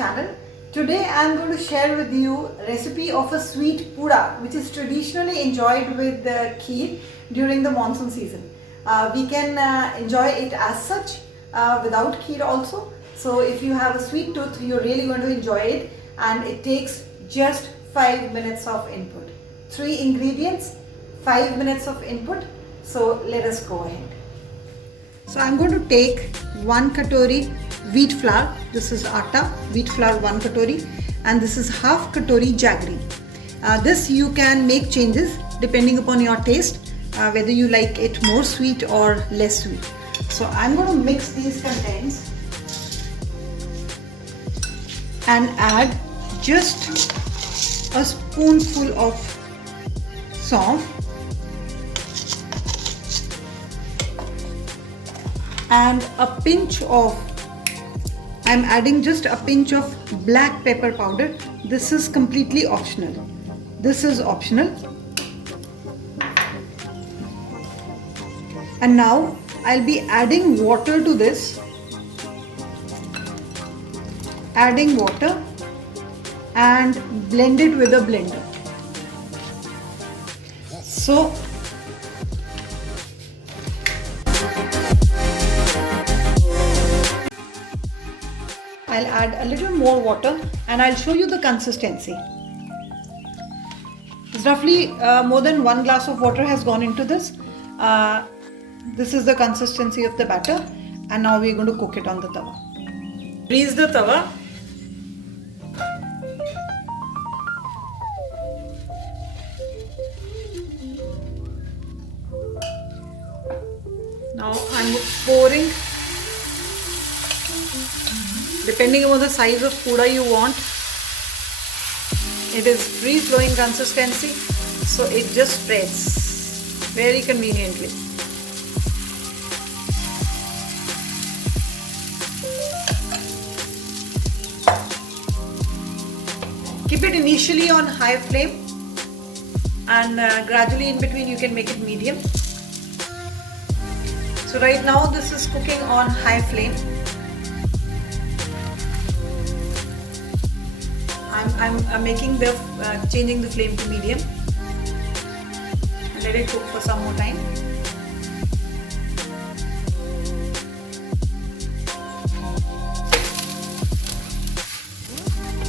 channel. Today I am going to share with you a recipe of a sweet pooda which is traditionally enjoyed with kheer during the monsoon season. We can enjoy it as such without kheer also. So if you have a sweet tooth, you're really going to enjoy it, and it takes just 5 minutes of input. 3 ingredients, 5 minutes of input. So let us go ahead. So I'm going to take 1 katori wheat flour. This is atta, wheat flour 1 katori, and this is half katori jaggery. This you can make changes depending upon your taste, whether you like it more sweet or less sweet. So I'm going to mix these contents and add just a spoonful of saunf and a pinch of, I'm adding just a pinch of black pepper powder. This is completely optional. This is optional. And now I'll be adding water to this. Adding water and blend it with a blender. So I'll add a little more water and I'll show you the consistency. It's roughly more than 1 glass of water has gone into this. This is the consistency of the batter, and now we're going to cook it on the tawa. Grease the tawa. Now I'm pouring, depending on the size of pooda you want. It is free flowing consistency, so it just spreads very conveniently. Keep it initially on high flame, and gradually in between you can make it medium. So right now this is cooking on high flame. I'm making the changing the flame to medium and let it cook for some more time.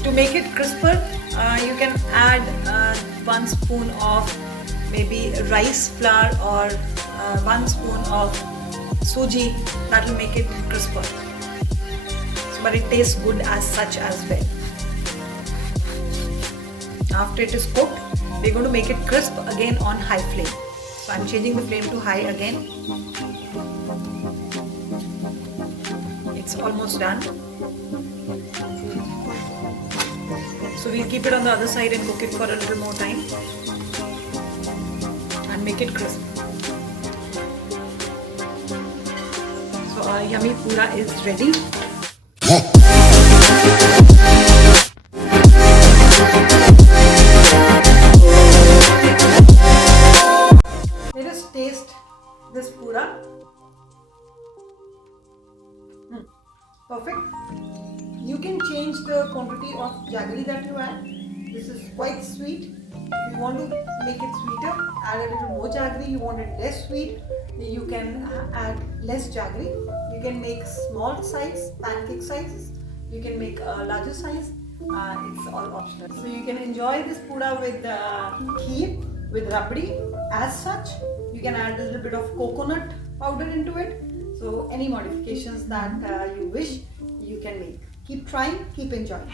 To make it crisper, you can add 1 spoon of maybe rice flour or 1 spoon of suji. That will make it crisper. So, but it tastes good as such as well. After it is cooked, we're going to make it crisp again on high flame. So I'm changing the flame to high again. It's almost done. So we'll keep it on the other side and cook it for a little more time and make it crisp. So our yummy pooda is ready. Let us taste this pooda. Perfect. You can change the quantity of jaggery that you add. This is quite sweet. If you want to make it sweeter, add a little more jaggery. You want it less sweet, you can add less jaggery. You can make small size, pancake sizes. You can make a larger size. It's all optional. So you can enjoy this pooda with kheer, with rabdi as such. You can add a little bit of coconut powder into it. So any modifications that you wish, you can make. Keep trying, keep enjoying.